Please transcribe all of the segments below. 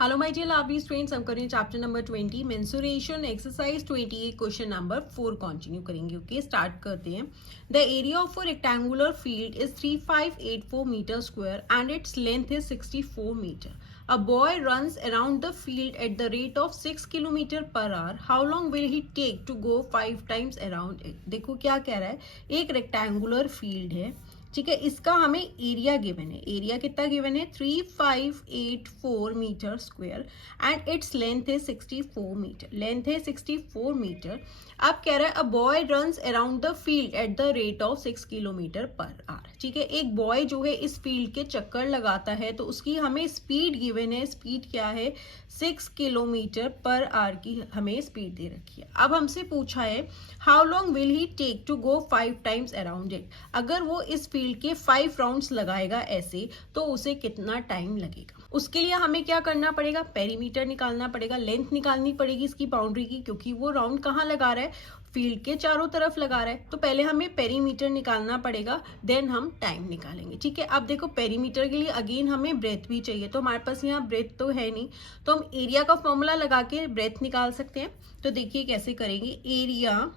Hello my dear lovely students, हम करें chapter number 20 mensuration exercise 28 question number 4 continue करेंगे। Okay start करते हैं। The area of a rectangular field is 3584 metre square and its length is 64 metre. A boy runs around the field at the rate of 6 kilometre per hour. How long will he take to go 5 times around it? देखो क्या कह रहा है, एक rectangular field है, ठीक है, इसका हमें एरिया गिवन है। एरिया कितना गिवन है? 3584 metre square and its length है 64 मीटर। लेंथ है 64 मीटर। अब कह रहा है a boy runs around the field at the rate of 6 kilometre per hour. ठीक है, एक बॉय जो है इस फील्ड के चक्कर लगाता है, तो उसकी हमें स्पीड गिवन है। स्पीड क्या है? 6 किलोमीटर पर आवर की हमें स्पीड दे रखी है। अब हमसे पूछा है how long will he take to go 5 times around it. अगर वो इस फील्ड के 5 राउंड्स लगाएगा ऐसे, तो उसे कितना टाइम लगेगा? उसके लिए हमें क्या करना पड़ेगा? पेरीमीटर निकालना पड़ेगा, लेंथ निकालनी पड़ेगी इसकी बाउंड्री की, क्योंकि वो राउंड कहाँ लगा रहा है? फील्ड के चारों तरफ लगा रहा है। तो पहले हमें पेरीमीटर निकालना पड़ेगा, देन हम टाइम निकालेंगे। ठीक है, अब देखो पेरीमीटर के लिए अगेन हमें ब्रेथ भी चाहिए, तो हमारे पास यहाँ ब्रेथ तो है नहीं, तो हम एरिया का फॉर्मूला लगा के ब्रेथ निकाल सकते हैं। तो देखिए कैसे करेंगे। एरिया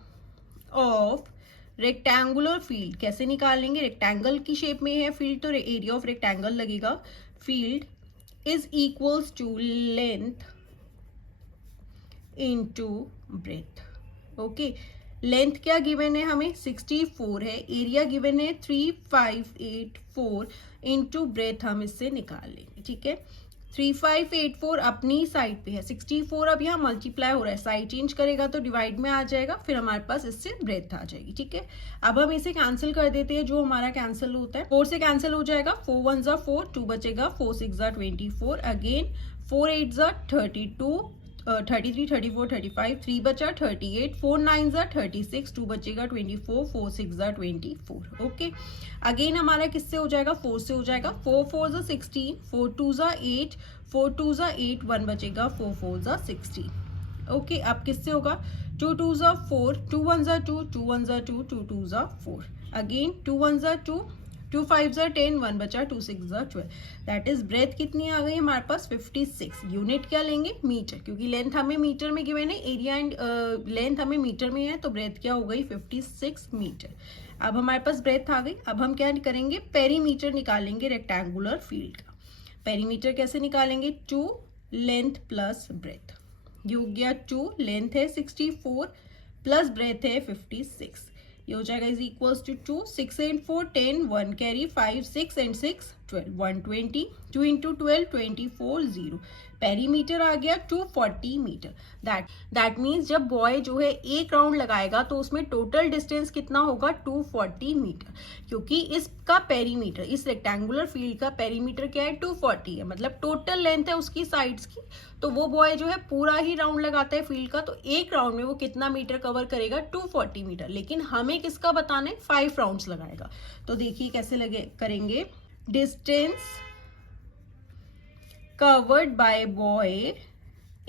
ऑफ रेक्टेंगुलर फील्ड कैसे निकालेंगे? रेक्टेंगल की शेप में है फील्ड, तो एरिया ऑफ रेक्टेंगल लगेगा। Field is equals to length into breadth. Okay, length क्या गिवन है हमें? 64 है। एरिया गिवन है 3584 इनटू ब्रेथ हम इससे निकाल लेंगे। ठीक है, 3584 अपनी साइड पे है, 64 अब यहाँ मल्टीप्लाई हो रहा है, साइड चेंज करेगा तो डिवाइड में आ जाएगा, फिर हमारे पास इससे ब्रेथ आ जाएगी। ठीक है, अब हम इसे कैंसिल कर देते हैं। जो हमारा कैंसिल होता है 4 से कैंसिल हो जाएगा, 4 1 जा 4, 2 बचेगा, 4 6 जा 24, अगेन 4 8 जा 32, 33 34 35, 3 बचा 38, 4 9 जा 36, 2 बचेगा 24, 4 6 जा 24। ओके, अगेन हमारा किससे हो जाएगा? 4 से हो जाएगा, 4 4 जा 16, 4 2 जा 8, 4 2 जा 8, 1 बचेगा, 4 4 जा 16। ओके, अब किससे होगा? 2 2 जा 4, 2 1 जा 2, 2 1 जा 2, 2 2 जा 4, अगेन 2 1 जा 2, 2 5 जा 10, 1 बचा, 2 6 जा 12। दैट इज ब्रेथ कितनी आ गई हमारे पास? 56। यूनिट क्या लेंगे? मीटर, क्योंकि लेंथ हमें मीटर में गिवन है, एरिया एंड लेंथ हमें मीटर में है, तो ब्रेथ क्या हो गई? 56 मीटर। अब हमारे पास ब्रेथ आ गई। अब हम क्या करेंगे? पेरीमीटर निकालेंगे रेक्टेंगुलर फील्ड का। पेरीमीटर कैसे निकालेंगे? 2 लेंथ प्लस ब्रेथ, ये हो गया 2 लेंथ है 64 प्लस ब्रेथ है 56, ये हो जाएगा is equals to 2 6 8 4 10, 1 carry 5 6 and 6 12, 120, 2 into 12 24, 0। Perimeter आ गया 240 मीटर। दैट मीन्स जब बॉय जो है एक राउंड लगाएगा तो उसमें टोटल डिस्टेंस कितना होगा? 240 मीटर, क्योंकि इसका पेरीमीटर, इस रेक्टेंगुलर फील्ड का पेरीमीटर क्या है? 240 है, मतलब टोटल लेंथ है उसकी साइड्स की। तो वो बॉय जो है पूरा ही राउंड लगाता है फील्ड का, तो एक राउंड में वो कितना मीटर कवर करेगा? 240 मीटर। लेकिन हमें किसका बताना है? 5 राउंड्स लगाएगा। तो देखिए कैसे लगे करेंगे। Distance covered by boy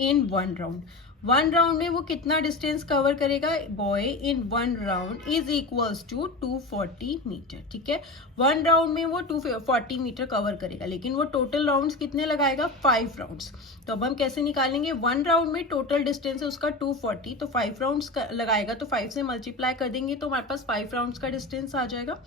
in 1 round. 1 round में वो कितना डिस्टेंस कवर करेगा? Boy in 1 round is equals to 240 metre. ठीक है, 1 राउंड में वो 240 मीटर कवर करेगा, लेकिन वो टोटल राउंड्स कितने लगाएगा? 5 राउंड्स। तो अब हम कैसे निकालेंगे? 1 राउंड में टोटल डिस्टेंस है उसका 240, तो 5 राउंड्स लगाएगा, तो 5 से मल्टीप्लाई कर देंगे तो हमारे पास 5 राउंड्स का डिस्टेंस आ जाएगा।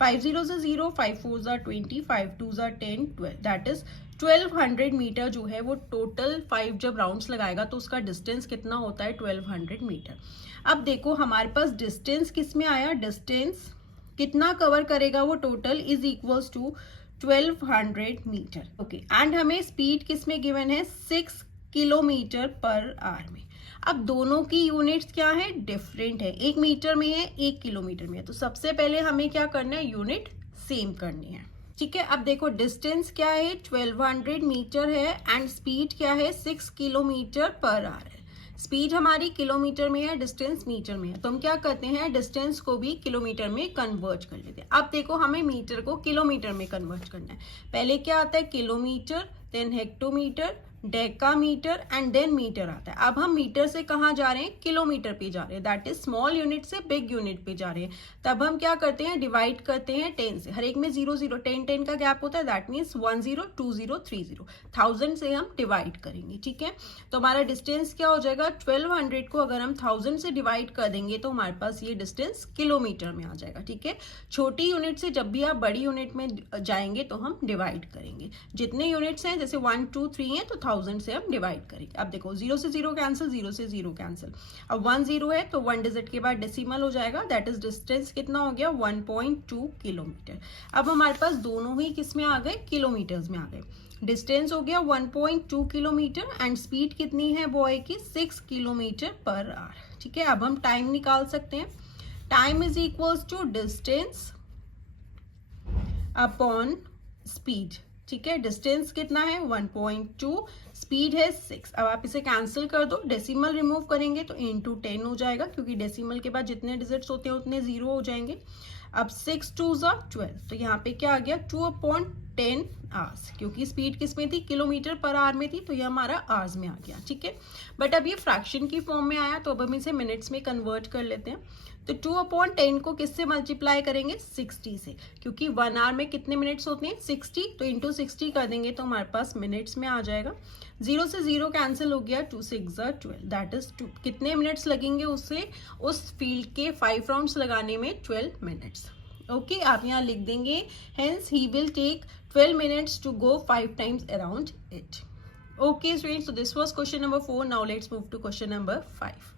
5 0 से 0, 5 4 जा 20, 5 2 जा 10, 12, दैट इज 1200 मीटर जो है वो टोटल 5 जब राउंड्स लगाएगा तो उसका डिस्टेंस कितना होता है? 1200 मीटर। अब देखो हमारे पास डिस्टेंस किस में आया? डिस्टेंस कितना कवर करेगा वो total? Is equals to 1200 metre. Okay, and हमें स्पीड किस में गिवन है? 6 किलोमीटर पर आवर में। अब दोनों की यूनिट्स क्या है? डिफरेंट है, एक मीटर में है, एक किलोमीटर में है। तो सबसे पहले हमें क्या करना है? यूनिट सेम करनी है। ठीक है, अब देखो डिस्टेंस क्या है? 1200 मीटर है एंड स्पीड क्या है? 6 किलोमीटर पर आवर है। स्पीड हमारी किलोमीटर में है, डिस्टेंस मीटर में है, तो हम क्या करते हैं? डिस्टेंस को भी किलोमीटर में कन्वर्ट कर लेते हैं। अब देखो हमें मीटर को किलोमीटर में कन्वर्ट करना है। पहले क्या आता है? Kilometre, then hectometre, decametre and then metre आता है। अब हम मीटर से कहाँ जा रहे हैं, किलोमीटर पे जा रहे हैं, दैट इज स्मॉल यूनिट से बिग यूनिट पे जा रहे हैं। तब हम क्या करते हैं, डिवाइड करते हैं 10 से, हर एक में 0 0 10 10 का गैप होता है, दैट मीन्स 1 0 2 0 3 0, 1000 से हम डिवाइड करेंगे, ठीक है। तो हमारा डिस्टेंस क्या हो जाएगा, 1200 को अगर हम 1000 से डिवाइड कर देंगे तो हमारे पास ये डिस्टेंस किलोमीटर में आ जाएगा, ठीक है। छोटी यूनिट से जब भी आप बड़ी यूनिट में जाएंगे तो हम डिवाइड करेंगे, जितने यूनिट्स हैं जैसे 1 2 3 हैं तो 1000 से हम डिवाइड करेंगे। अब देखो 0 से 0 कैंसिल, 0 से 0 कैंसिल, अब 1 0 है तो 1 डिजिट के बाद डेसिमल हो जाएगा, दैट इज डिस्टेंस कितना हो गया, 1.2 किलोमीटर। अब हमारे पास दोनों ही किस में आ गए, किलोमीटर्स में आ गए। डिस्टेंस हो गया 1.2 किलोमीटर एंड स्पीड कितनी है बॉय की, 6 किलोमीटर पर आवर, ठीक है। अब हम टाइम निकाल सकते हैं, time is equals to distance upon speed, ठीक है। डिस्टेंस कितना है 1.2, स्पीड है 6। अब आप इसे कैंसिल कर दो, डेसिमल रिमूव करेंगे तो इंटू 10 हो जाएगा, क्योंकि डेसिमल के बाद जितने डिजिट्स होते हैं उतने 0 हो जाएंगे। अब 6 2 12, तो यहाँ पे क्या आ गया 2/10 आवर्स, क्योंकि स्पीड किस में थी, किलोमीटर पर आवर में थी, तो ये हमारा आवर्स में आ गया, ठीक है। बट अब ये फ्रैक्शन की फॉर्म में आया तो अब हम इसे मिनट्स में कन्वर्ट कर लेते हैं। तो 2/10 को किससे मल्टीप्लाई करेंगे, 60 से, क्योंकि 1 आवर में कितने मिनट्स होते हैं, 60, तो इंटू 60 कर देंगे तो हमारे पास मिनट्स में आ जाएगा। 0 से 0 कैंसिल हो गया, 2 6 12, दैट इज 2, कितने मिनट्स लगेंगे उससे, उस फील्ड के 5 राउंड्स लगाने में 12 मिनट्स। ओके, आप यहाँ लिख देंगे, hence he will take 12 minutes to go 5 times around it. Okay students, so this was question number 4. Now let's move to question number 5.